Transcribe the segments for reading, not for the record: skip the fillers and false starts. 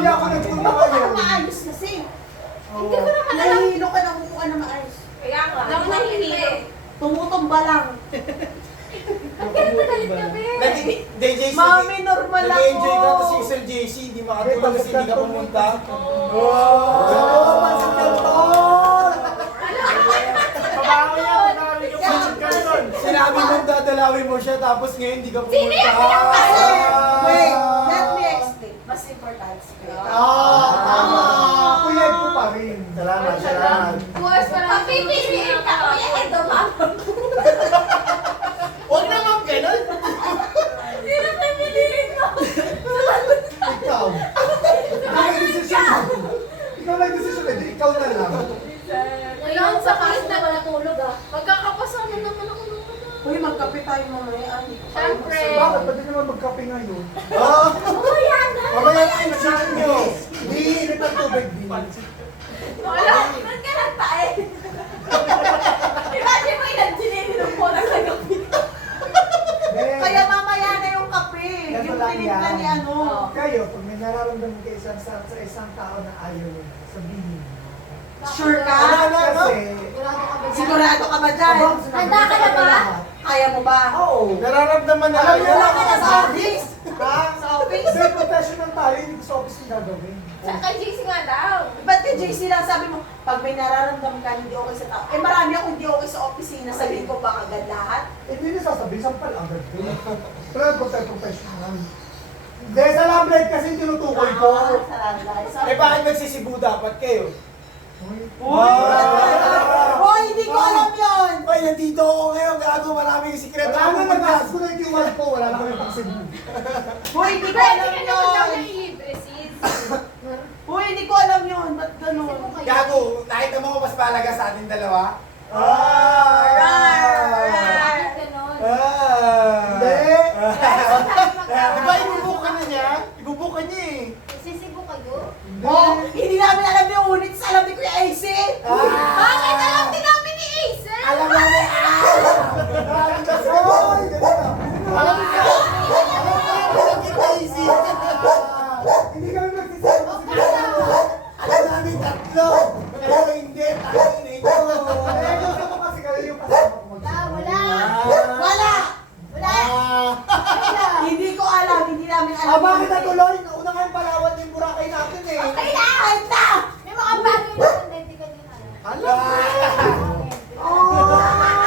hindi ako nagpunta ngayon. Maayos kasi. Hindi ko naman alam. Nahihilo ka na upuan na maayos. Kaya nga. Nang nahihilo. Tumutumba lang. Ang galit na galit ka, be. JC, Mami, normal ako. nag-enjoy ka tapos yung Sir JC, hindi makatulog kasi hindi ka pumunta. Oo, pansit canton! Pabawi yan, pabawi yung pansit canton. Sinabi mong dadalawin mo siya tapos ngayon hindi ka pumunta. Sino yung pinapasa? Wait, let me explain. Mas importante si Kuya. Tama! Kuya ko pa rin. Salamat, salamat. Buwas pa lang. Papipiliin ka, kuya. Ito, mama. Huwag naman ganun. Sino pipiliin mo? Ikaw. Ikaw nag-desisyon. Ikaw nag-desisyon. Ikaw na lang. Ngayon, sa kahit na wala tulog, ah. Magkakapasama naman ako ng Uy, magkape tayo mamaya. Siyempre. Bakit? Pwede naman magkape ngayon. Oh, Oh, yan. mamaya na yung nagsasabi nyo. Hindi, init ang tubig din. Wala. Ba't ka nagtae? Imagine mo yung nagdininom po na sa gabi. Kaya mamaya na yung kape. Ganito Yung lang tinimpla yan. ni ano. Kayo, pag may nararamdaman kayo sa isang tao na ayaw mo, sabihin mo. Sure ka? Kasi, Sigurado ka ba dyan? Handa ka na ba? Kaya mo ba? oo. Nararamdaman na Alam lang niyo yan. lang Wala ka na sa office. Ha? Sa office? Kasi professional tayo, hindi ko sa office yung gagawin. Sa kay JC nga daw. Ba't kay JC lang sabi mo, pag may nararamdaman ka, hindi okay sa tao. Eh marami akong hindi okay sa opisina, sabihin ko ba agad lahat? Hindi niya sasabihin, sampal agad ko. Pero professional. Hindi, sa lamlet kasi tinutukoy ko. Eh bakit nagsisibu dapat kayo? Hoy, hindi ko alam yun! Ay, nandito ako ngayon. Gago, maraming sikreto. Wala na nag-ask ko na yung Q1 ko, wala na kami pang Cebu. Hoy, hindi ko Pwede alam ka naman daw yun! nahilibre, sis. Hoy, hindi ko alam yun! Ba't ganun? Gago, nakita mo ko mas malaga sa ating dalawa? Bakit ganon? Hindi. Diba, ibubuka na niya? Ibubuka niya eh. Sisibo kayo? Oh, hindi namin alam yung unit sa alam ni Kuya AC! Bakit alam din namin ni Acer? Alam namin, Alam kasi, oy! alam niya. Alam kita, easy. Hindi kami magsisama Alam namin tatlo. Pero hindi, tayo na ito. Eh, gusto ko kasi kayo yung kasama ko Wala. Wala! Wala. Hindi ko alam, hindi namin alam. Bakit natuloy? Una nga yung Palawan yung Boracay natin eh. Kailangan na! May mga bagay na hindi ka din alam. Hala.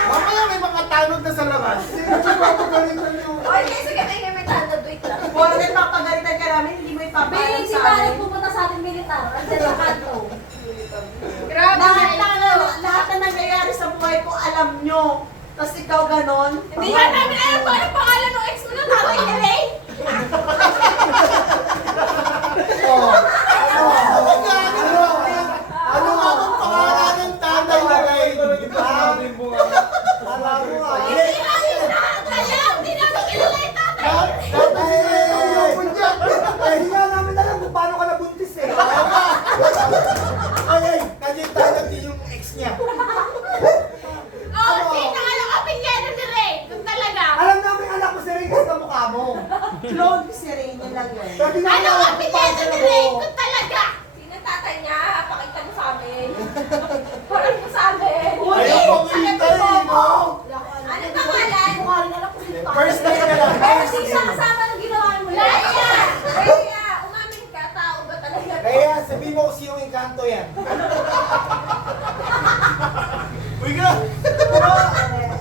Mamaya may mga tanod na sa labas. Sino yung papagalitan niyo? Oy, kasi kami may tanda, wait lang. Porket papagalitan ka namin, hindi mo ipapalam Babe, si sa Mari amin. pumunta sa ating militar. Andiyan sa kanto. Grabe Lahat na nangyayari sa buhay ko, alam nyo. Tapos ikaw ganon. Hindi nga namin alam kung anong pangalan ng ex mo na tatay ni Ray. Ano nga bang pangalan ng tatay na Ray? Alam mo nga. Hindi namin lahat alam. Hindi namin kilala yung tatay. Tatay Ray! Eh, hindi nga namin alam kung paano ka nabuntis eh. Ay, nandiyan tayo natin yung ex niya. Oh, sino nga lang opinyano ni Ray? Kung talaga. Alam namin anak ko si Ricky sa mukha mo. Clone si Rain yun lang yun. Sabi na Ano nga, opinyano ni Ray? Kung talaga. Sino ang tatay niya? Pakita mo sa amin. Parang mo sa amin. Ayaw pong hintay, no? Ano pangalan? Mukha rin alam ko sino to. First name ka lang. Pero sino kasama ng ginawa mo? Raya! Raya! Umamin ka, tao ba talaga? Kaya sabihin mo kung sino yung kanto yan. Uy ka! Pero,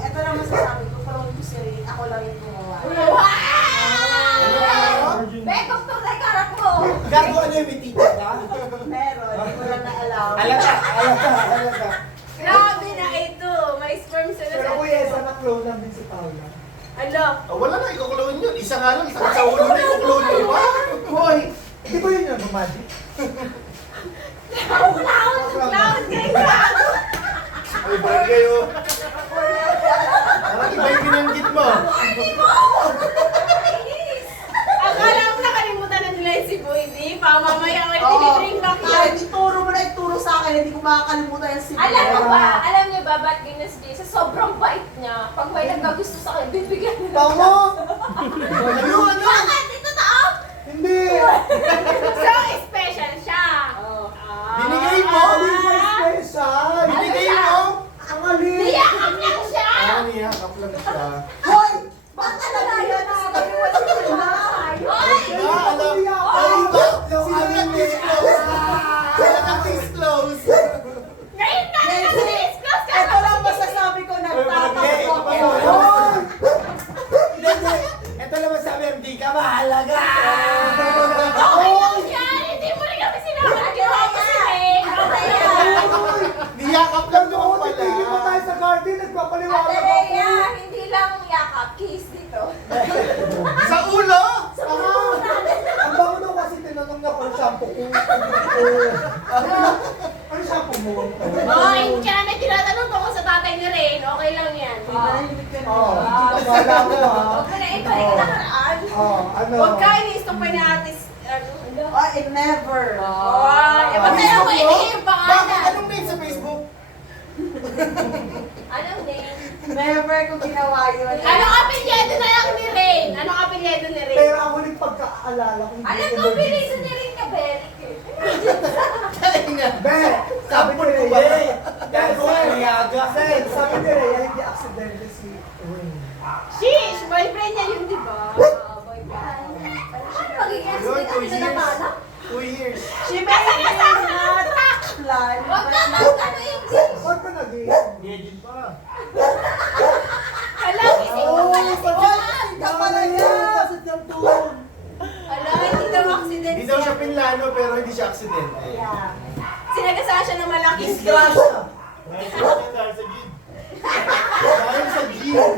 ito lang masasabi ko, clone ko si Rain, ako lang yung gumawa. Wow! Bekok to na karap mo! Gago ano yung may tita ka? Meron, hindi ko lang naalam. Alata. Grabe na ito! May sperm sila pero sa kuya, isa na clone lang din si Paula. Ala! Wala na, ikukulawin yun. Isa nga lang, sakit sa ulo na ikukulawin yun. Hoy, di ba yun yung magic? Cloud! Cloud guys! Ay, bakit kayo? Parang iba yung binanggit mo. Hindi mo! Inis! Akala ko nakalimutan na nila yung Cebu, hindi pa. Mamaya may tinidrink lang Kahit yan. ituro mo na ituro sa akin, hindi ko makakalimutan yung si Alam niyo ba, ba't ganyan si Jay? Sa sobrang bait niya, pag may nagkagusto sa akin, bibigyan niya. Tama! Ano? Bakit? Ito totoo? Hindi! So, shampoo ko. Ano shampoo mo? Oh, hindi ka namin tinatanong tungkol sa tatay ni Rain. Okay lang yan. Oo, wala ko ha. Huwag mo na ibalik ka nakaraan. Ano? Huwag ka inis-stop pa ni artist. Never. Patayan ko ibigay yung Bakit? pangalan. Anong name sa Facebook? Anong name? Never ko ginawa yun. Anong apelyedo na lang ni Rain? Anong apelyedo ni Rain? Pero ako rin pagkaalala ko. Alam ko, apelyedo ni Rain ka, Beric. Be, sabi ni Rhea. Dahil ko mayaga. Sabi ni Rhea, hindi accidentally si Rain. Sheesh! Boyfriend niya yun, di ba? Boyfriend. Yun, 2 years. 2 years. She may be not plan. Huwag ka ano English. Huwag ka naging. Legend pa. Hala, gising mo pala si Juan. Ka pala niya. Hala, hindi daw accident Hindi daw siya pinlano pero hindi siya aksidente. Sinagasaan siya ng malaking Disgrasya. Dahil sa gym. Dahil sa gym.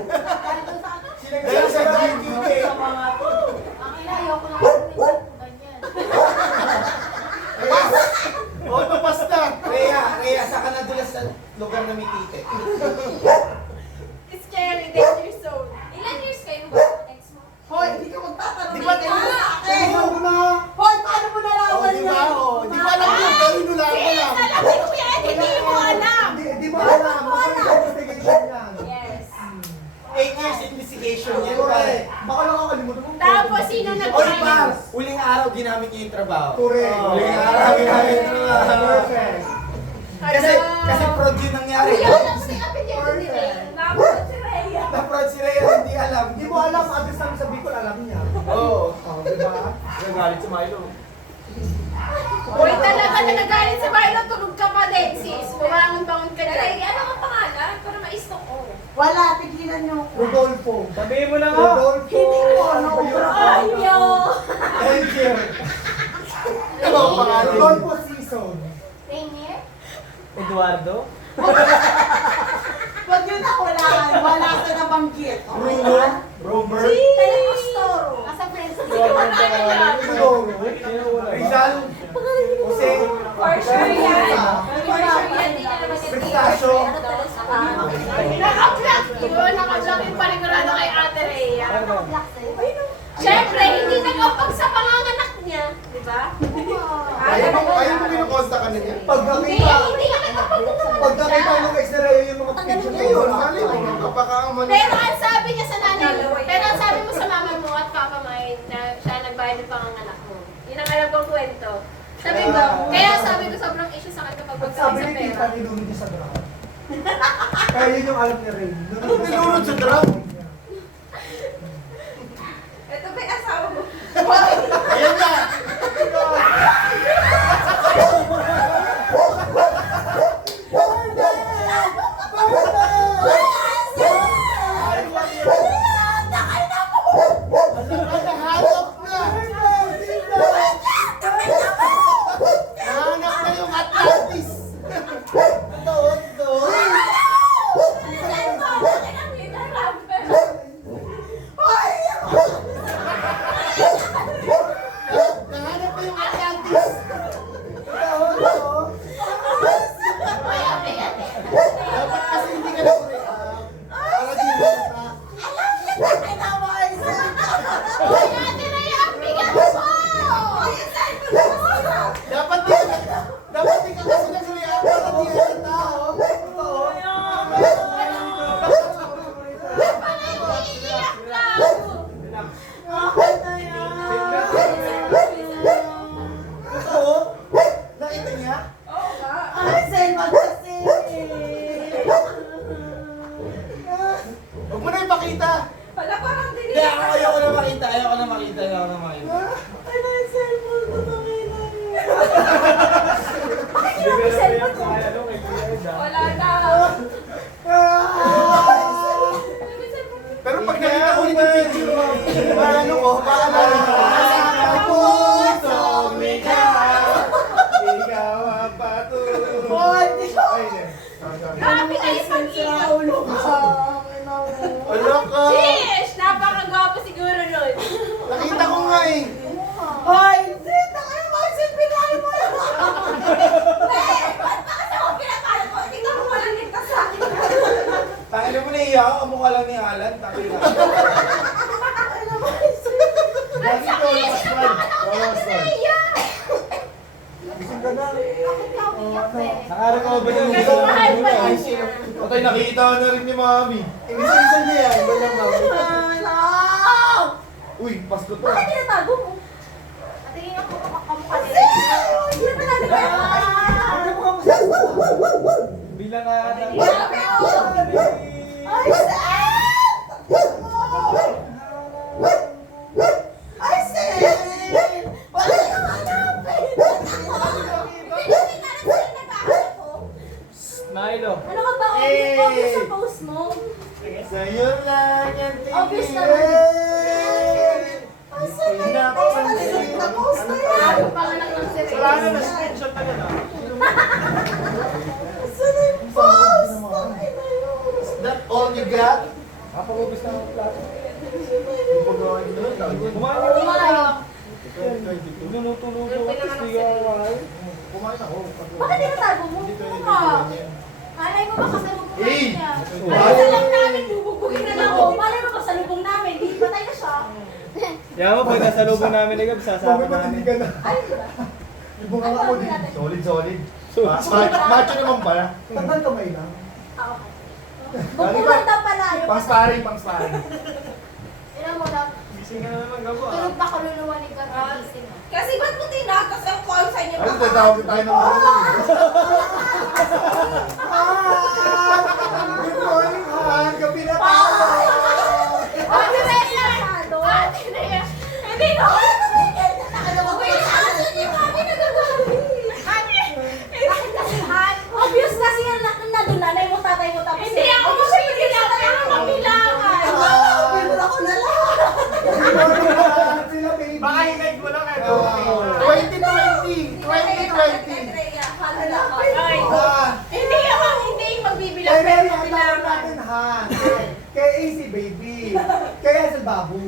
Dahil sa gym. Ang ina, ayoko na ganyan. O, napasta. Rhea, saan ka nadulas sa lugar na may titik? It's scary, danger zone. Ilan years kayo ba ex mo? Hoy, hindi ka magtatanong. Di ba Hindi ka sa akin. Tingnan mo na. Hoy, paano mo O, nalaman di yan? ba? O, di ba alam mo? Pero inulaan ko Yes, lang. alam ko yan, hindi mo alam. Hindi mo alam. Baka investigation yan. Yes. 8 years investigation yan. Correct. Baka nakakalimutan mo. Tapos, sino Oy, nag-try? Pars! Huling araw ginamit niya yung trabaho. Correct. Oh, huling araw ginamit yung trabaho. Perfect. Kasi fraud yun nangyari. Kuya, alam ko na yung apelyido ni Rain. Napos si Rhea. Na-fraud si Rhea, hindi alam. Hindi mo alam, address namin sa Bicol, alam niya. Oo. Di ba? Nagalit sa Milo. Uy, talaga na nagalit sa Milo, tulog ka pa din, sis. Bumangon-bangon ka na. Rhea, ano ang pangalan? Para ma-stalk ko. Wala, tigilan niyo ako. Rodolfo. Sabihin mo na nga. Rodolfo. Hindi ko ano. Ayaw. Angel. Ano ang pangalan? Rodolfo Season. Rainier? Eduardo? Huwag yun ako lang. Wala ka nabanggit. Okay Bruno? ba? Robert? Telepostoro. Asa friends. Hindi ko na alam. Rizal? Jose? For sure yan. For sure yan. Hindi ka naman Pistacho? Naka-block yun. Naka-block yung panigurado kay Ate Rhea. Siyempre, hindi nagapag sa panganganak niya. Di ba? Ayaw mo kinukonta ka na niya? Hindi, Pagkakita, hindi ka nagapag pagkakita ng ex-Rhea yung mga picture Ngayon, niya. mali mo. Kapakaman. Pero ang sabi niya sa nanay mo, pero ang sabi mo sa mama mo at papa mo ay na siya nagbayad ng panganganak mo. Yun ang alam kong kwento. Sabi ko, kaya sabi ko sobrang issue sa akin kapag At sabi sa ni tita, pera. nilunod niya sa ground. Kaya yun yung alam ni Rain. Ano nilunod sa ground? Ito ba yung asawa mo? Ayan na! Nahanap na! Nahanap na yung Atlantis! Ito, ito. Nahanap na yung Atlantis! Dapat kasi hindi ka na-react. Para di mo na. Dapat di ka kasi nag-react para di ka na tao. Ito, nakita niya? Huwag mo na ipakita. Hindi, ayoko na makita. Ayoko na makita. Wala na. Pero pag nakita ko ulit yung picture mo, ano ko, paalala ko. Puso, ikaw ang patuloy. Grabe kayo pag-iyaw. Wala ka. Sheesh! Napakagwapo siguro nun. Nakita ko nga eh. Hoy, sino kayo magsilbi hanapin na. Lagi ko, last one. Last one. Gising ka na. Nakarecover yung Kasi mahal pa yun. Patay, nakita na rin ni Mami. Inisa-isa niya yan. Wala na. Uy, Pasko to. Bakit tinatago mo? Patingin ako kamukha Kasi! nila. Hindi na talaga. Ano mo ka masaya? Bilang nga ng... Grabe ako! Ay, Sen! Ay, Sen! Wala nang hanapin! Hindi ka na sila nag-ahanap ko. Milo. Ano ka ba? Eh. Obvious sa post mo. Sa'yo lang yan, tingin. Obvious naman. Asa na yung post na yun? Na-post na yan! Ano pangalan ng si Wala na, Ray? na-screenshot na yun ah. Asa na yung post? Ay, na yun. Is that all you got? Kapag-ubis na ang plato. Pagawin mo yun, tawag yun. Kumain Ano ka ba na. kayo? Lunuto-luto ka, tapos di ka kumain. Kumain ako. Bakit tinatago mo? Malay mo ba kasalubong Eh! namin niya? Asa lang namin, bubugugin na lang ako. Malay mo kasalubong namin, di patay na siya. Yaman mo, pag nasa lubong namin, Igab, Sabi sasama mo, namin. hindi ka na. Ay, diba? Ibang ako ako din. Solid, solid. Solid. Macho naman pala. Tagal kamay lang. Ah, okay. Bukulan daw pala. Yung Pang sparring, pang sparring. Ilan mo na? Gising ka na naman, Gabo ah. Tulog pa kaluluwa ni Gab. Gising ah. Kasi ba't mo tinatas ang call sign niya? Ayun, tatawag tayo ng mga. Good morning, Han. Gabi na tayo. Ate Rhea! Ate Rhea! Hindi ko! Bakit kasi Han? Obvious kasi yan na doon nanay mo, tatay mo tapos. Hindi ako mabibilang! Kaya mabilangan! Pinura ko na lang. Good morning, Han. Sila, baby. Baka hingay ko lang ito. 2020! 2020! Ay! Hindi ako! Hindi magbibilang Kay pero Mary, ang tawag mabilangan! natin, Han. Kay AC, baby. Kay Hazel, babu.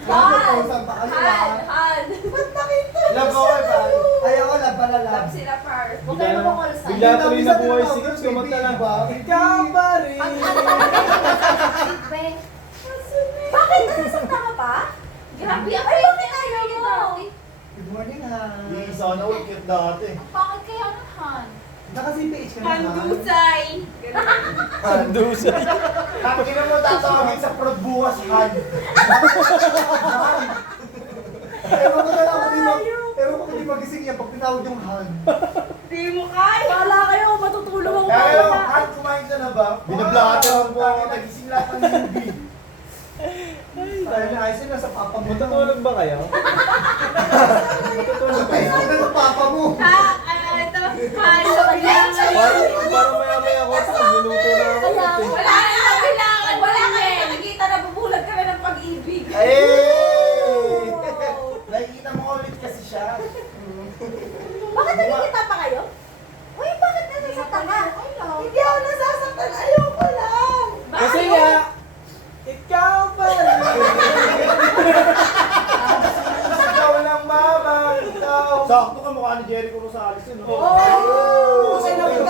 Han! Saan pa kayo, Han! Han? Han! Ba't nakita niyo Love ko, siya eh, ngayon? Ayaw, lab pa na lab. Love sila par. Huwag Bigla kayo na- mabukol sa bigla tuloy na buhay si Gibbs, kumanta lang. Ikaw pa rin. Bakit? Nasasakta ka pa? Grabe ako. Ay, bakit ayaw mo? Good morning, Han. Di sana all cute dati. Bakit kaya nahan? Nakasi PH ka na, Han. Handusay! Handusay. Tangina mo tatawagin sa pragbuwas, Han. Ewan ko na lang kung di mag- ewan ko kung di magising yan pag tinawag yung Han. Di mo kaya. Wala kayo, matutulog ako. Kaya Han, kumain ka na ba? Binablatter ako ako, nagising lahat ng movie. Tayo na ayos yun, nasa papa mo. Matutulog ba kayo? Matutulog kayo. Ay, nasa papa mo. Ito, halo bilangan! Parang maya-maya ako sa magluluto na ako. Wala na bilangan. Wala kayo nakikita na bubulag ka na ng pag-ibig. Hey! Nakikita mo ulit kasi siya. Bakit nakikita pa kayo? Uy, bakit nasasaktan ka? Hindi ako nasasaktan. Ayoko lang. Kasi nga, ikaw pa rin. Ikaw lang, mama. Ikaw. Sakto ka mukha ni Jericho Rosales yun. Oo! Kasi naman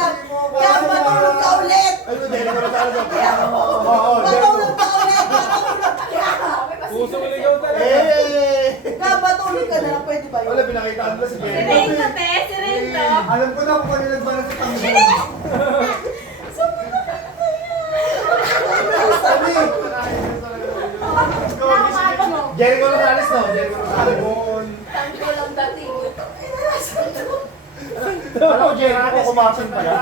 kaya matulog ka ulit. Ayun, Jericho Rosales. Oo, Matulog ka ulit. Pusong ligaw talaga. Eh! Kaya matulog ka na lang. Pwede ba Wala, yun? pinakitaan mo si Si Jericho. Rento, te! Si Rento! Alam ko na kung ano nagbalas sa tango. Sabi! Jericho Rosales, no? Jericho Rosales. Tangko lang dati. Alam ko, Jericho, kumasin pala.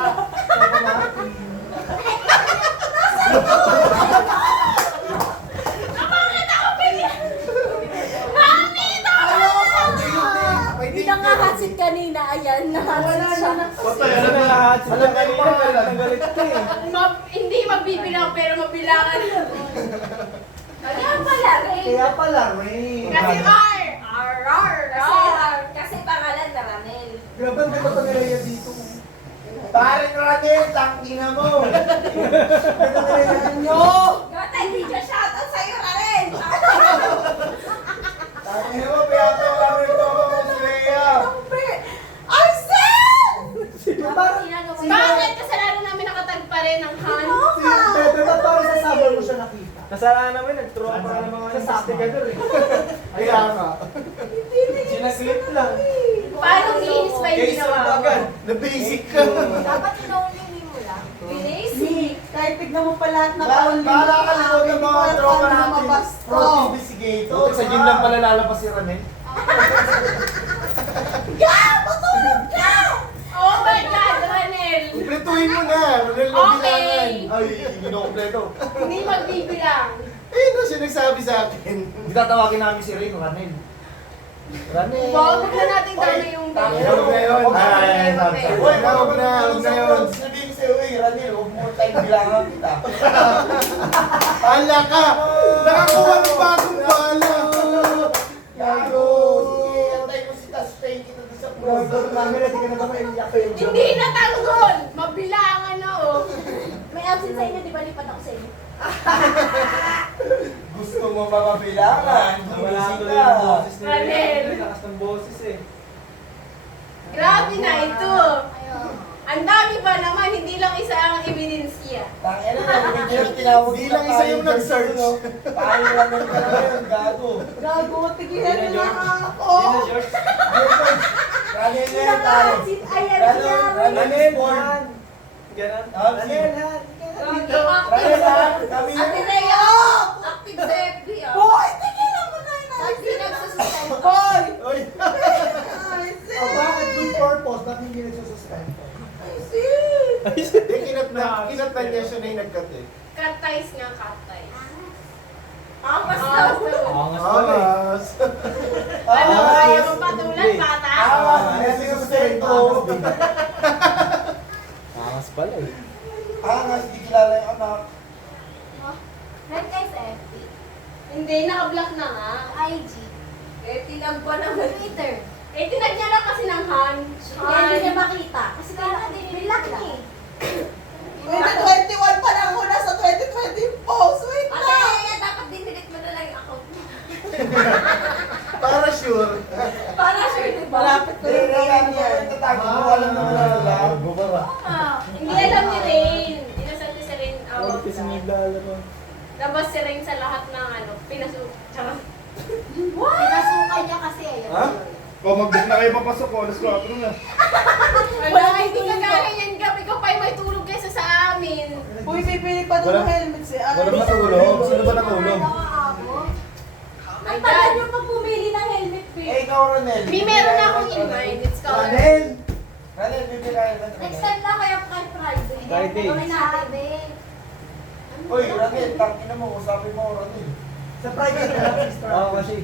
Hindi ka nga hatsit kanina. Ayan, nahatsit siya. Patay, Ano na lahat? Sila Alam kanina, ko, galit na galit ka eh. Hindi magbibilang pero mabilangan. Kaya pala, Ray. Kaya pala, Ray. Kasi R! R! R! R! Kasi pangalan na Ranel. Grabe, ang ganda pa ni Rhea dito. Paring Radel, tangina mo. Ganda ni Rhea nyo. Gata, hindi siya shoutout sa'yo, Ranel. Tangina mo, piyapa yung kami ito mo si Rhea. Arsen! Yung parang, Bakit? Kasalanan namin nakatag pa rin ng Han. si Bebe, ba't parang sa summer mo siya nakita? Nasala naman, nag-throw pa ng mga investigador eh. Kaya nga. Hindi na yun. Sinaslip lang. Paano linis ba yung Case ginawa solved mo? agad. Na-basic ka. Dapat inulili mo lang. Basic. Kahit tignan mo pa lahat na Para kalimutan ng mga tropa natin. lumabas Pro to. investigator. Sa gym lang pala lalabas si Ranel. Gab! Matulog ka! Oh my God, Ranel! Kompletuhin mo na. Ranel na Okay. bilangan. Ay, ginokompleto. Hindi magbibilang. Eh, no, siya nagsabi sa akin. Tatawagin namin si Ray, Ranel. Ranel. Huwag na natin dami yung Huwag na yun. Okay, Huwag okay. na, huwag na yun. Sabihin sa'yo, Ranel, huwag mo tayong bilangan kita. Hala ka! Nakakuha ng bagong bala! Gago! Sige, antay mo si Tastay kita doon sa program namin. Hindi ka na ba maiyak kayo? Hindi na tanggol! Mabilangan na oh. May absent sa inyo, di ba lipat ako sa inyo? Gusto mo ba mabilangan? Wala Bumisita. tuloy yung boses ni Ranel. Ranel. Lakas ng boses eh. Grabe na ito. Ang dami pa naman, hindi lang isa ang evidensya. Tangina na, hindi na tinawag. Di lang isa yung nag-search. Tayo lang ng yun, gago. Gago, tigilan Hindi na, niyo George. lang ako. Hindi na, George. Ranel na yan tayo. Ayan Ranel, siya. Ranel, Sport. Han. Ganon. Ah, Ranel, Han. Ranel ha, kami Ate yan. Rhea, active sa FB ah. Boy, tigilan mo na yun. Hindi nagsususpend. Boy! Oy. Ay, sis! Bakit good purpose? Bakit hindi nagsususpend? Ay, sis! Kinat na niya siya na yung nag-cut eh. Cut ties nga, cut ties. Ah, basta. Angas pala eh. Amas. Ano, Amas. kaya mong patulan, bata? Amas. Nasa sustento. Angas pala eh. Angas, di kilala yung anak. Red kay sa FB. Hindi, naka-block na nga. IG. Eh, tinag ko naman. Twitter. Eh, tinag niya lang kasi ng Han. Hindi niya makita. Kasi kailangan din bilak niya. 2021 pa lang ako, nasa 2020 post. Wait Ate, lang! kaya dapat dinelete mo na lang yung account mo. Para sure. Para sure, di ba? Malapit ko yung gawin yan. Tatago mo, alam naman na wala. Hindi alam ni Rain. Inasal ni si Rain Huwag out. kasi naglalaro. Labas si Rain sa lahat ng ano, pinasok. Charot. Pinasukan niya kasi ayun. Ha? O, mag-book na kayo papasok ko. Alas 4 na. Wala, hindi ka gaya yan, Gab. Ikaw pa yung may tulog kaysa sa amin. Uy, pipili pa doon ng helmet si Walang matulog. Sino ba natulog? My Ang tagal God. niyo pa pumili ng helmet, Eh, babe. ikaw, Ranel. May meron na akong in mind. It's called... Ranel! Ranel, bibili kayo ng Next time na kaya kay Friday. Friday. Gawin natin. Uy, Ranel, tangina mo. Usapin mo, Ranel. Sa private na lang, sister. Oo kasi.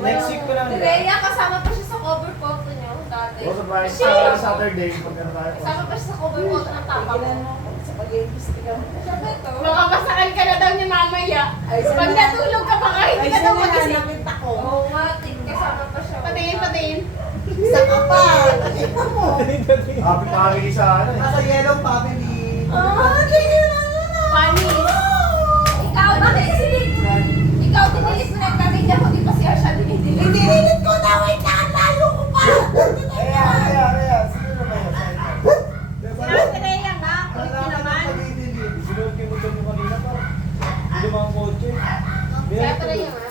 Next week ko lang. Si Rhea, kasama pa siya sa cover photo niyo dati. O, surprise. Siya. Sa Saturday, pag meron tayo. Kasama pa siya sa cover photo ng tapa Tigilan mo. mo ako sa pag-iimbestiga mo. Baka masakal ka na daw niya mamaya. Ay, Pag sana- natulog ka, baka hindi Ay, ka daw sana magising. nanakit ako. Oo nga, kasama pa siya. Patingin, patingin. Isa ka pa. Nakita mo. Happy family sa ano eh. Nasa yellow family. Ah, tigilan mo na. Funny. Ikaw, dinidelete mo. Ikaw, dinidelete mo na yung pamilya ko. Di pa siya dinidelete. Hindi ko na. Wait na. Ang layo ko pa. Kaya. Sino na ba yun? Si Rhea nga, kulit niyo naman. Sinuot yung motor mo kanina pa. Lumang kotse. Kaya pa Rhea nga.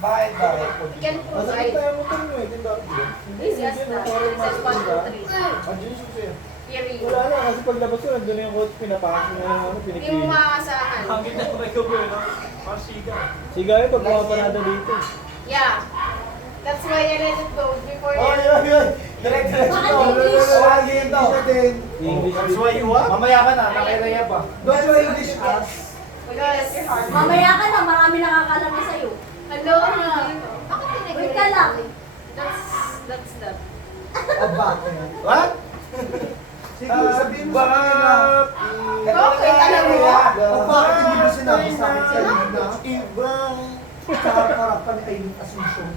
Bakit? You can Masakit provide. tayo motor mo eh. Tinda ko ba? This is the Princess 1, 2, 3. Andiyan siya sa'yo. Period. Wala na kasi paglabas ko, nandun na yung kotse. Pinapasok na yung ano, Hindi mo pinikilig. maasahan. Hangin na may ko no? Parang siga. Siga yun pag pumaparada dito. Yeah. That's why I let it go before Oy, you... oy, oy! Direct-direct Bakit ito. English? Wala game to. English. That's why you what? Mamaya ka na, nakiraya pa. Don't you English us? Because your heart. Mamaya ka na, marami nakakalamay sa'yo. Hello, bakit tinigil? Wait ka lang. That's that. Aba. What? Sige, sabihin mo sa kanila. Okay, alam mo. Bakit hindi mo sinabi sa akin kanina? Iba. Sa harapan ni Aileen Asuncion.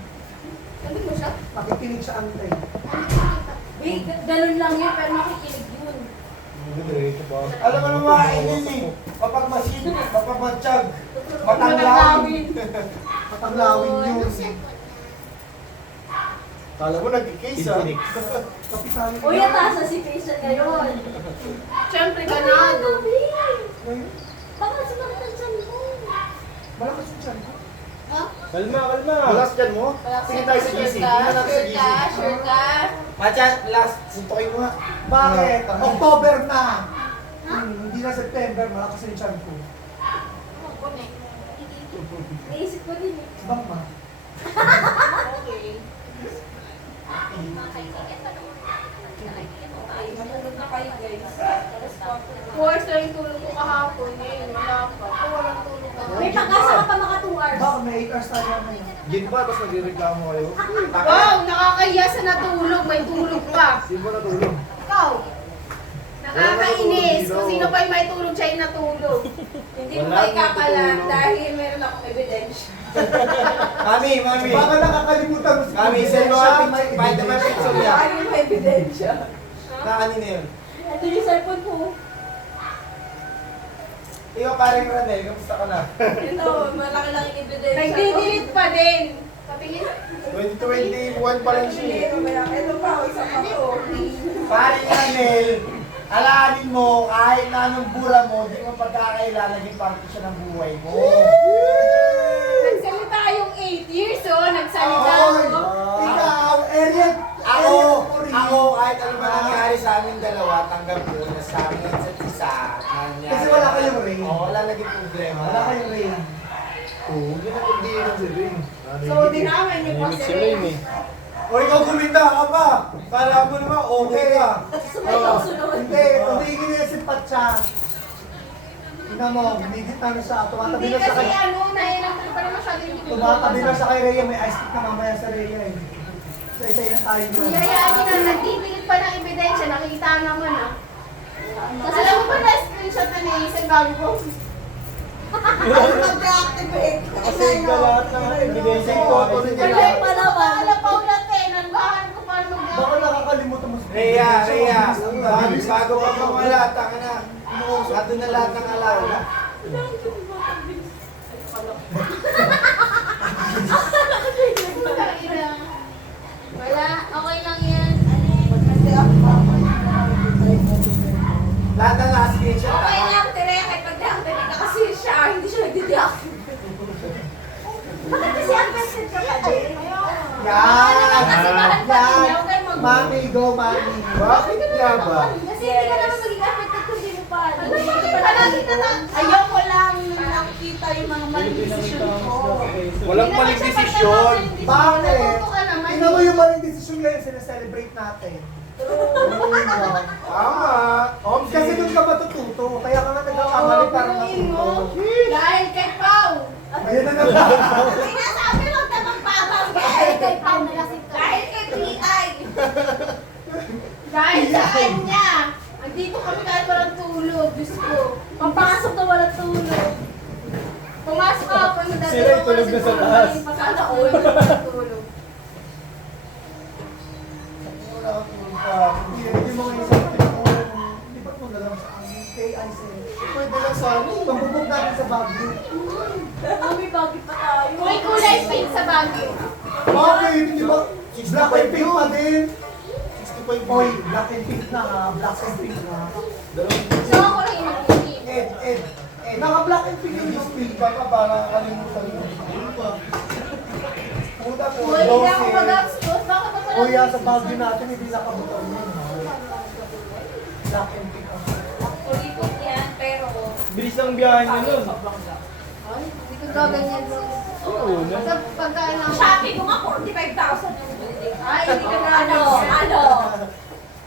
Ano mo siya? Makikinig siya antay. Wait, ganun lang yun, pero nakikinig yun. Alam mo naman mga Aileen eh. Mapagmasin, mapagmatsyag, matanglawin. Matanglawin yun. Kala mo nag-case ah. Kapitan. Uy, atasa si Christian ngayon. Siyempre, ganado. Bakit sumakit ang tiyan mo? Malakas yung tiyan ko. Kalma, kalma. Bulas dyan mo? Tingin tayo sa GC. Tingnan natin sa GC. Sure ka? Macha, last, suntukin mo nga. Bakit? October na. Hindi na September, malakas yung tiyan ko. Naisip ko din eh. Bang ma? Okay. Matulog na kayo guys. 2 hours lang yung tulog ko kahapon. Ngayon, wala pa. Kung walang tulog ka. May pag-asa ka pa maka 2 hours. Baka may 8 hours tayo ngayon. Gin pa, tapos nagreklamo kayo. Wow! Nakakahiya sa natulog. May tulog pa. Di ba natulog? Ikaw! Nakakainis. Kung sino pa yung may tulog, siya yung natulog. Hindi mo kayo kakalan dahil meron akong ebidensya. Mami, mami. Baka nakakalimutan mo si Mami, send mo Siya, nga may vitamin ebidensya. pixel niya. Dahil may ebidensya. Na kanina yun. Ito yung cellphone ko. Ikaw paring Ranel, kamusta ka na? Ito, malaki-laking ebidensya. Nagdi-delete pa din. Patingin. 2021 pa lang siya eh. Ito pa, isang pa to. Paring Ranel, alanin mo, kahit na anong bura mo, di mo pagkakailan, naging parte siya ng buhay mo. Nagsalita yung 8 years, oh. Nagsalita Oy! ako. Ikaw, Ariel! Ako, kahit ano ba nangyari sa amin dalawa, tanggap ko na sa amin sa isa. Nangyari. Kasi wala kayong ring. Oo, wala naging problema. Wala kayong ring. Oo, hindi na hindi yun si Ring. So, dinaman niyo pa Limit si si Rain eh. O ikaw kumita ka pa. Kala mo naman, okay ka. Sumayaw sunod. Hindi ginisipat siya. Tingnan mo, humigit na siya. Tumatabi Hindi na siya kasi kay... ano, nailang pa rin masyado yung Tumatabi na siya kay Rhea. May ice pick na mamaya sa Rhea eh. So, isa yun tayo mo. Yayaan nyo na, nagtitingin pa ng ebidensya, nakita naman ah. Alam mo ba na screenshot na ni Isay bago ko? Ano mag-reactivate? Nakasave ka lahat ng ebidensya yung photo rin Wala niya. pa na ba? Alam pa ulat eh, nagbahan ko pa nung Baka nakakalimutan mo si Rhea, bago ka mawala, taka na. Nandun na lahat ng alaala. Wala, okay lang yan. Lahat na naka-screenshot. Okay lang, Tere, kahit mag-deactivate ka kasi siya, hindi siya nagdi-deactivate. Bakit kasi unfriended ka pa din? Yan! Kasi mahal pa din niya, huwag kayong mag- Mami, go, mami. Bakit nga ba? Kasi hindi ka naman maging affected kung di mo pa. Ayoko lang nakikita yung mga maling decision ko. Walang maling desisyon. Bakit? Natuto ka naman. Tingnan mo yung maling desisyon ngayon, sineselebrate natin. Tama. Kasi doon ka matututo, kaya ka nga nagkakamali para Biruin mo. matuto. Dahil kay Pau. Ayun na naman. Sinasabi lang tamang patang Dahil kay Pau nalasing ka. dahil kay PI. Dahil sa kanya. Andito kami kahit walang tulog. Diyos ko. Papasok na walang tulog. Pumasok ka ako yung Sila yung tulog na sa taas. Sana all walang tulog. Hindi mo ngayon sa hindi ba mo na lang sa amin? Kay Isel. Pwede lang sa amin. Pambubog natin sa Baguio. Mami, bakit pa tayo? May kulay pink sa Baguio. Bakit? Hindi ba? Black and pink pa din. 65 Oy, black and pink na ha. Black and pink na. So ako lang yung mag-pink. Ed. Naka-black and pink yung pink. Baka para kalimutan mo. Ano ba? Puta po. Uy, hindi ako mag-upstairs. Bakit pa pala? O yan, sa Baguio natin, hindi nakabutan yun. Black and pink. Kuripot yan, pero... Bilis ang biyahe niya nun. Ay, hindi ko gaganyan. Oo, na. Sa pagkain ng Shopee ko nga 45,000 yung building. Ay, hindi ka Ano? Ano?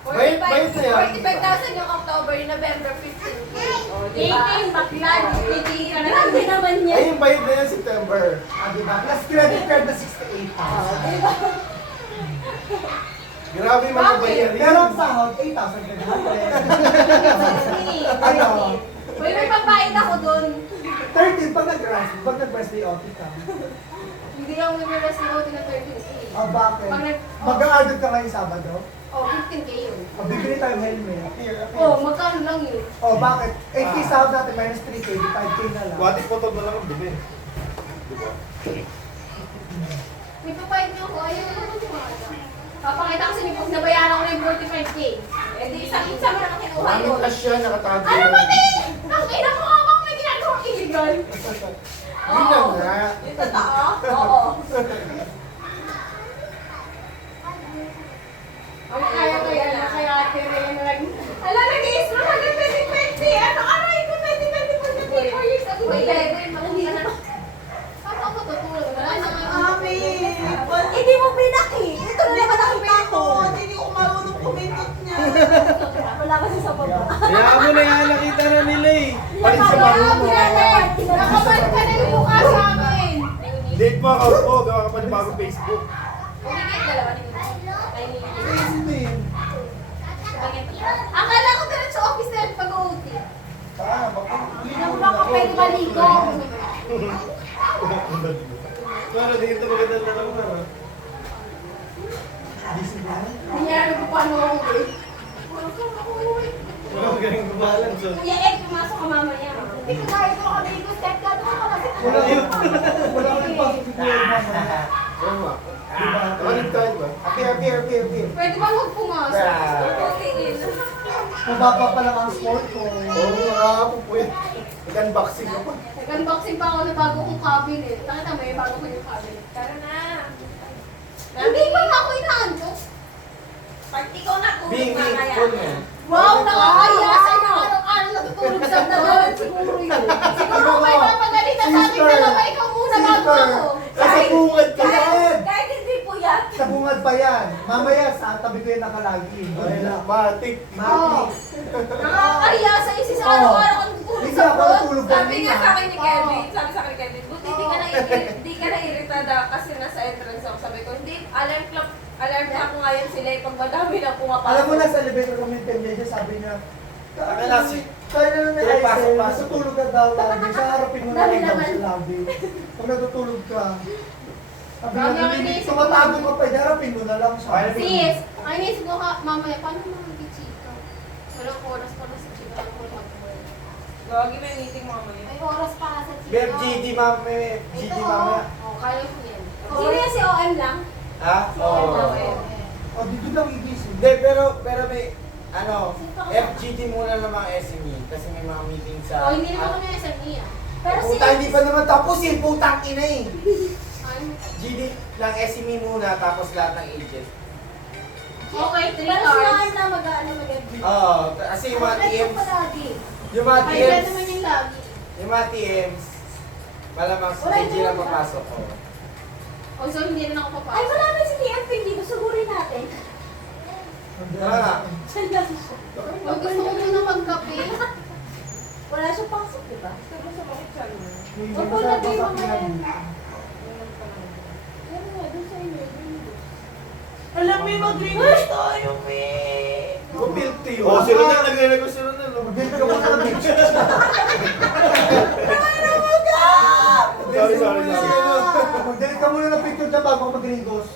Bayad na yan. 45,000 yung October, yung November 15. O, diba? 18, baklan. Hindi ka na Grabe naman Ay, yan. yung bayad na yan September. Ah, diba? Plus credit card na 68,000. Grabe yung mga bayad. Pero ang sahod, 8,000 credit Ano? Uy, may pagbayad ako dun. 13 pag nag-birthday OT ka. Hindi ako nag-rest ng OT na 13K. Ah, bakit? Pag nag- Mag-a-audit ka ngayong Sabado? Oh, 15K yun. O, bibili tayong helmet. Oh, magkano lang yun? O, bakit? 8K sahod natin minus 3K, di 5K na lang. Wati po na lang ang bili. Diba? May papayad niyo ako. Ayaw naman ako kumada. Papakita ko sa inyo pag nabayaran ko na yung 45K. Eh di isang-isa mo na kinuha Maraming yun. cash yan, nakatago. Ano ba din? Ang ina mo ako may ginagawang illegal. Yun na nga. Yung totoo? Oo. Kaya ko yan, kaya ate Rhea lang. Ala, nag-i-explore hanggang 2020. Ano, aray ko, 2020 po na 4 years ago. Paano ako tutulog? Wala na nga. Mami! Hindi mo pinaki. Ito na naman nakita ko. Hindi ko marunong kumindot niya. Wala kasi sa baba. Kaya mo na yan, nakita na nila eh. Palit sa marunong. Nakabalik ka na yung mukha sa amin. Late mo ako po. Gawa ka pa ng bagong Facebook. Umigit dalawa ni Akala ko na sa office na yung pag-OT. Hindi Hindi mo baka pwede maligo. Pero dito maganda na lang na. Nangyari ko paano ako eh. Wala magaling kubalance oh. Kuya Ed, pumasok ka mamaya. Hindi ko kaya ko makaligo. Step ka doon ka kasi. Wala ko yung pag-mamaya. Oo nga. Kapalit tayo ba? Apir. Pwede ba huwag pumasok? Mababa pa lang ang score ko. Oo nga po po yan. Nag-unboxing ako. Nag-unboxing pa ako ng bago kong cabinet. Nakita mo yung bago ko yung cabinet. Tara na. Hindi pa nga ako inaantos. Pag ikaw natulog Bing, mamaya. phone mo yan. Wow, nakakaya sa inyo araw-araw natutulog sa dalawan siguro yun. Siguro may papagalitan sa ating dalawa. Ikaw muna bago ako. Nasa bungad ka. Kahit hindi po yan. Sa bungad pa yan. Mamaya sa tabi ko yan nakalagi. Ay, matik. Mati. Nakakaya sa isi sa araw-araw ang tutulog Hindi sa ako bed. natulog Sabi nga sa kanina. akin ni Kevin, sabi sa akin ni Kevin, buti di ka na irritada kasi nasa entrance ako. Sabi ko, hindi, alarm na ako ngayon sila pag madami na pumapasok. Alam mo na sa elevator kami niya, sabi niya, Akin na si- kaya na may Pero pasok, ISL, pasok. natutulog ka daw lagi. Sa harapin mo na Dami lang daw naman. sa lobby. Pag natutulog ka, sabi Dami niya, ang hindi, iniisip tumatago mo. ka pa, harapin mo na lang siya. Sis, ang inisip ko ka, mamaya, paano mo mag-chika? Walang oras para sa chika. Lagi may meeting mamaya. May oras para sa chika. Beb, GD mamaya. GD mamaya. Oo, kaya ko yan. Sino yan si OM lang? Ha? Oo. O, dito lang igising. Hindi, pero may, FGD muna ng mga SME kasi may mga meeting sa... Oh, hindi naman kami SME ah. Pero si... Puta, hindi pa naman tapos eh. Putang ina eh. Ano? GD lang SME muna tapos lahat ng agent. Okay, 3 Pero si hours. OM lang mag-MD. Oo, kasi yung mga TMs, palagi. yung mga Ay, dyan TMs, naman yung lagi. yung mga TMs, malamang si Wala JJ lang naman. papasok ko. O, so hindi rin ako Ay, papasok. marami si TFP. Hindi ko sugurin natin. Tara nga. Huwag gusto ko muna magkape. Wala siya pasok, di ba? Sabi sa bakit siya naman. Huwag mo na kayo mamaya. Pero nga, doon sa inyo. Alam mo, mag-request tayo, me. Guilty yun. Oh, si Ronel, nagre-request si Ronel. oh. Magbili ka muna ng beach. Sorry. Mag-delete ka muna ng picture dyan bago ka mag-ringos.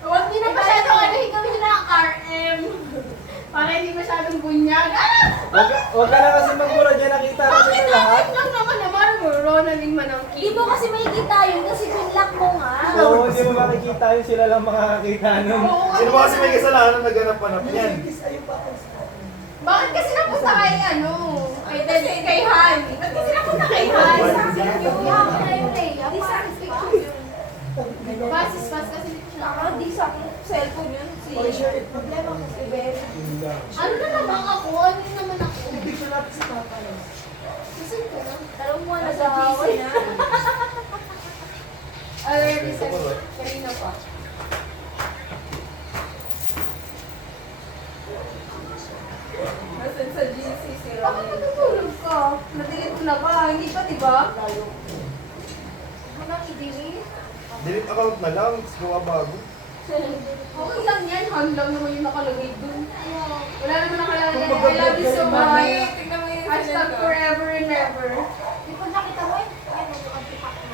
Huwag niyo na masyadong anuhin kami na RM. Para hindi masyadong bunyag. Huwag ka na kasi magmura dyan, nakita na Bakit nila lahat. natin lang naman naman mo, Ronaldin Manangki? Hindi mo kasi makikita yun kasi pinlock mo nga. Oo, hindi mo makikita yun, sila lang makakakita nun. Sino ba kasi may kasalanan naghanap-hanap yan? Bakit kasi napunta kay kay Han? Ba't kasi napunta kay Han? Yung yaman na yung Rhea. Di sa akin picture yun. Basis pas kasi dito siya. Naka, di sa aking cellphone yun. Si... Problema ko si Berry. Ano na naman ako? Ano naman ako? Picture natin si Papa. Kasi ko na. Talong mo na Nasa sa GC na. Already sa kanina pa. Nasaan sa GC si Bakit Ronel. natutulog ka? Nadilit ko na ba? Hindi pa, di ba? Walang i-delete. Delete account na lang, tapos gawa bago. Okay lang yan. Han lang naman yung nakalagay dun. Wala naman nakalagay. Kung I love you so mag-upload much. Mami, tingnan mo yung Hashtag ko. forever and ever. Di ko nakita mo eh. Ayan, ang pipak mo.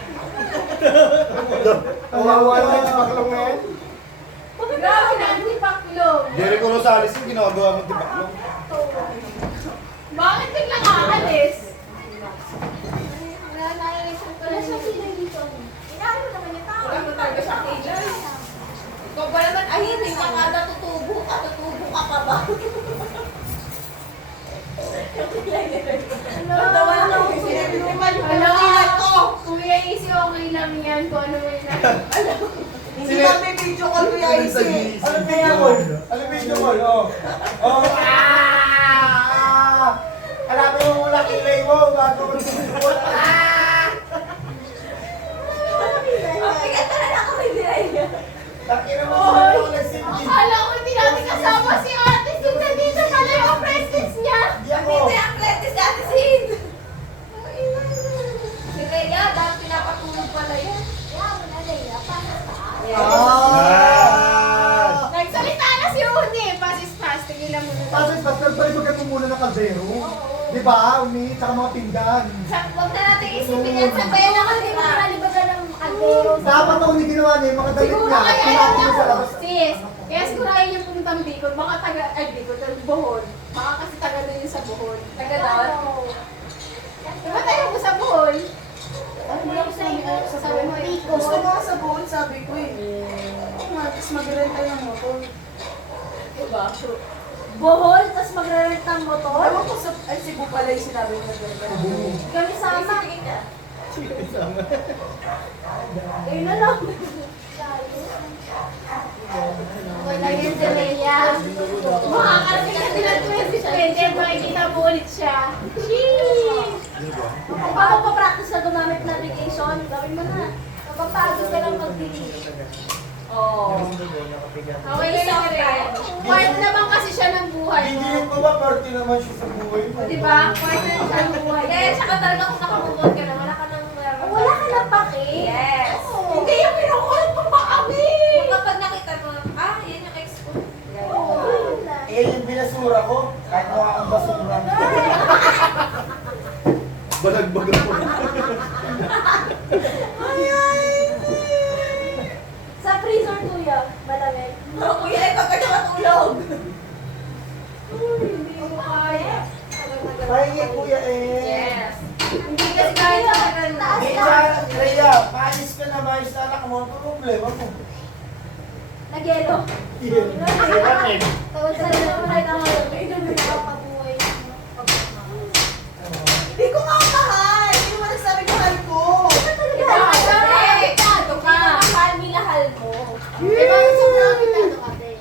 Kawawa lang yung paklong na yan. Grabe na, antipaklong. Jericho Rosales yung ginagawa mo tibaklong. Bakit biglang aalis? Wala na yung Wala siya sila dito. Inaano mo naman yung tao. Wala mo talaga siya kailan. Ikaw ba naman, ay hindi ka nga natutubo ka pa ba? Natawa lang ako sinabi ko, Hello? ko! lang yan kung ano yung Hindi namin video call ko yung IC. Ano video call? Ano video call? Oh. Hanapin mo muna kilay mo bago mag-video call. Bigat na lang ako hindi ay. Takina mo muna ako nagsimbi. Akala ko hindi natin kasama si ate. Sinta dito pala yung presence niya. Hindi ako. Hindi ang athletics si Ate Sin. Si Rhea, dahil pinapatulog pala yan. Ah! Nagsalita na si Uni. Pasis-pas. Tigilan mo na. Tapos, ba't nagbalibagan mo muna ng kaldero? Di ba? Umi, tsaka mga pinggan. Huwag na natin isipin yan sa pera kasi makakalibagan ng kaldero. Dapat ang hindi ginawa niya, yung mga damit Siguro niya, kaya pinapin mo sa ayaw labas. na. Sis. Kaya siguro ayaw niya puntang Bicol. Baka taga, Bicol, Bohol. Baka kasi taga doon yun sa Bohol. Taga doon? Diba tayo mo sa Bohol? Ano mo lang sasabi mo eh? Gusto mo sa buon, sabi ko eh. Oo nga, tapos mag-renta ng motor. Diba? Bohol, tapos mag-rent ng motor. Ewan ko sa, ay Cebu pala yung sinabi mo mag-renta ng motor. Kami sama. Ayun na lang. Okay lang yun si Rhea. Makakarating kasi ng 2020, makikita mo ulit siya. Sheesh! Kung pa magpa-practice na gumamit ng navigation, gawin mo na. Kapapagod ka lang mag-delete. Oo. Okay lang yun si Rhea. Part naman kasi siya ng buhay mo. Hindi ko ba party naman siya sa buhay mo? Diba? Part na siya ng buhay mo. Eh, tsaka talaga kung nakamove ka na, wala ka nang Wala ka na paki. Yes. Hindi yung pinukulit mo pa kami! Yung kapag nakita mo, yan yung ex ko. Eh, yung binasura ko, kahit mukha kang basura. Balag-balag po. Sa freezer kuya, malamig. Oo, kuya, ikaw ka na matulog. Hindi mo kaya. Pahingi kuya eh. Yes. Hindi kasi kaya sa ganda. Hindi ka, Rhea, maalis ka na, maalis na anak mo, ano problema mo? Nagyelo. Ceramic. Tawag sa rin naman ay nangayon. Ito mo nakapabuhay. Hindi ko nga mahal. Hindi mo nagsabi mahal ko. Minahal mo. Diba sobrang pitado ka, te?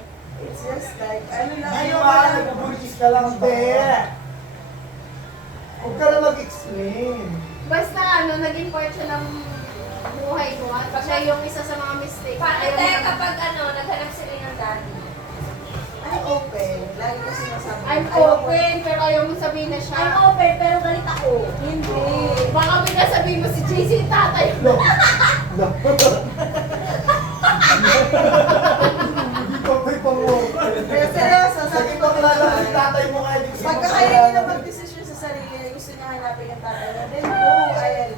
It's just like, ano lang. Hindi ba, nagbubulis ka lang ba? Huwag ka na mag-explain. Basta naging part siya ng buhay mo at siya yung isa sa mga mistake. Paano tayo kapag naghanap sila ng daddy? I'm open. Lagi ko sinasabi. I'm open, pero ayaw mo sabihin na siya. I'm open, pero galit ako. Hindi. Baka bigla sabihin mo si JC yung tatay mo. Hindi pa may pango. Pero seryoso, sabi ko Kilala ko si tatay mo kaya di ko siya pagka kaya niya na mag-desisyon sa sarili niya, gusto niya hanapin ang tatay niya, then go, ayan.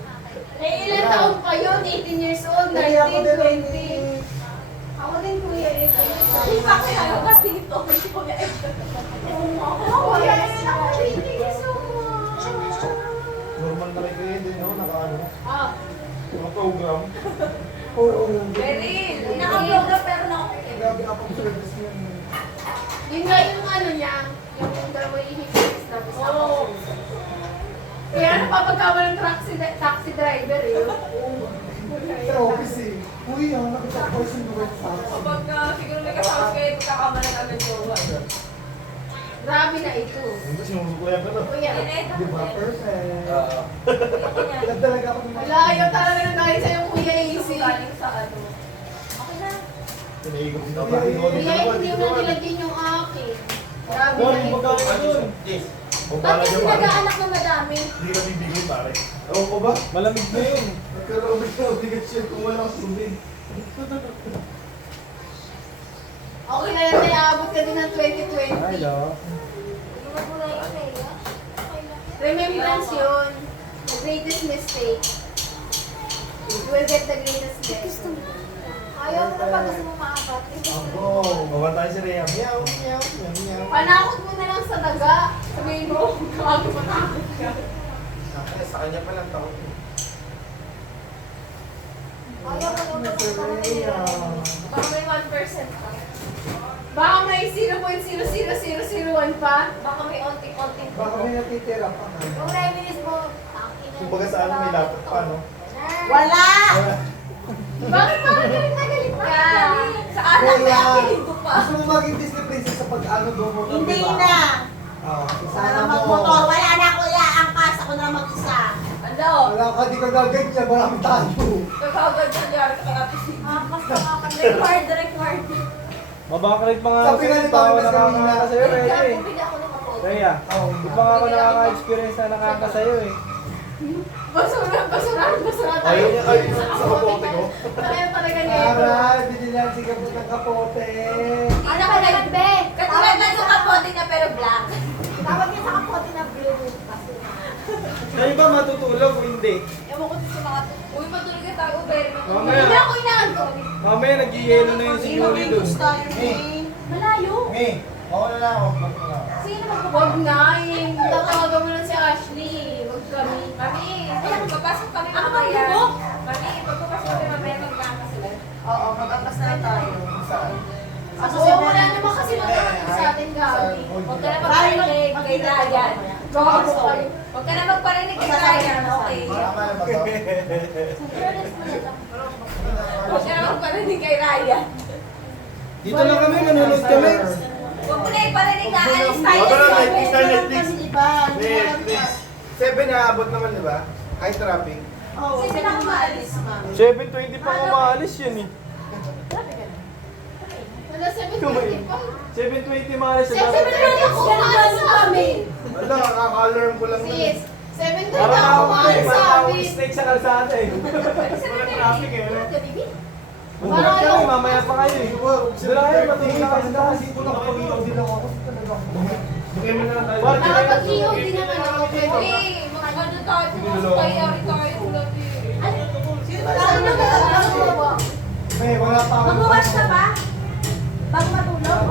Eh, ilan taon pa yun? 18 years old, Kaya ako 19, din 20. Ako din, kuya. Hindi pa kaya ka dito. Hindi ko kaya Kuya, ilan ako 20 years old. Normal na kayo din, no? Naka-ano? Ah, Mga program. Oo. Beryl, naka-program pero nakapikit. Grabe ka pang service niya. yun nga yung ano niya, yung the way he fix na basta ako. Kaya napapagkawa ng taxi driver eh. Sa office eh. Uy, ang nakita ko yung work sa akin. Kapag siguro may kasama kayo, magkakamala ka ng jowa. Grabe na ito. Hindi, sinusukuyan ka to. Kuya, Di ba? Perfect. Oo. Nagdalaga ako ng mga... wala, ayaw talaga nang galing sa'yo kuya easy. Galing sa ano. Okay na. Pinaigop din ako. Kuya, hindi mo nilagyan yung akin. Grabe Boy, na ito. magkano yun? Yes. O, Ba't pala kasi niya, pare. nag-aanak ng madami? Hindi ka bibigay, pare. Oo ko ba? Malamig na yun. Nagkaroon ng obligasyon kung walang sumid. Okay na yan, naabot ka din ng 2020. Hello. Iwan mo na yun eh. Okay lang. Remembrance yun. The greatest mistake. You will get the greatest lesson. Ayaw mo na ba gusto mo maapat? Ako. Bawa tayo si Rhea. Meow, meow, meow, meow. Panakot mo na lang sa daga. Sabihin mo, gago matakot ka. Sa kanya pa lang takot. Ayaw mo na Mr. Rhea. Baka may 1% ka. Baka may 0.00001 pa. Baka may onting-onting Baka may natitira pa. Yung reminis mo, tangin na. Kumbaga sa ano, may laptop pa, no? Wala! Bakit galit na galit ka? Sa anak may Kuya, apelido pa. gusto mo maging Disney princess sa pag-ano doon mo? Hindi na! Oo, Sana sana mo. magmotor. Wala na kuya. Ang kas ako na mag-isa. Ano? Wala ka, di ka gagawin siya, marami tayo. Kagagad sa diyari ka kay Ate Sig. Required. Mabakalit pa nga Sabi nga ni Pao na nakakaka sa'yo, Rhea eh. Bumili ako ng kapote. Rhea, Oo. di pa nga ako nakaka-experience na nakaka sa'yo eh. Basura tayo. Ayun sa kapote ko. Kaya talaga niya. Aral, binilan si Gabot ng kapote. Ano ka na be? Katulad na yung kapote niya pero black. Tawag niya sa kapote na blue. Kayo ba matutulog o hindi? Ewan ko sa mga Uy, matulog ka tayo, very Mamaya. Hindi ako inaantok. Mamaya nag-yelo na yung si Yuli doon. Malayo. May, ako na lang ako. Ako na lang. Sino magpapag na eh. Tatawagan mo lang si Ashley. Huwag kami. Mami, pagpapasok kami Ako mamaya. magbubok? Mami, pagpapasok kami mamaya magkaka sila. Oo, mag-apas na tayo. Saan? Oo, wala naman kasi magkakaroon sa atin, Gabi. Huwag ka na magparinig kay Ryan. Gago kayo. Huwag ka na magparinig kay Ryan, okay? Tama na ba to? Huwag ka na magparinig kay Ryan. Dito lang kami, manunod kami. Huwag mo na iparinig na alis tayo Wag ka na, sa Netflix na Netflix. Iba. Netflix. 7 na abot naman, di ba? High traffic. Oo, Kasi na kumaalis, ma'am. 7:20 pa umaalis yun eh. Wala 7:20 pa. 7:20 maalis sa 7:20 ako umalis sa amin. Wala, kaka-alarm ko lang. Sis, 7:20 Para ako ako umalis sa amin. snake sa kalsada eh. Walang traffic eh. ano? Ka, Bibi? Bukas kami, mamaya pa kayo eh. Doon kayo, matulog na kayo sa taas. Kasi kung nakapag-iyaw din ako, talaga ako. Bigay mo na lang tayo. Bart, Nakapag-iyaw din naman ako. Pwede. Hey, ano tayo, pumasok tayo, tayo, lagi. Ano na talaga? May, wala pa ako. Magbukas ka ba? Bago matulog?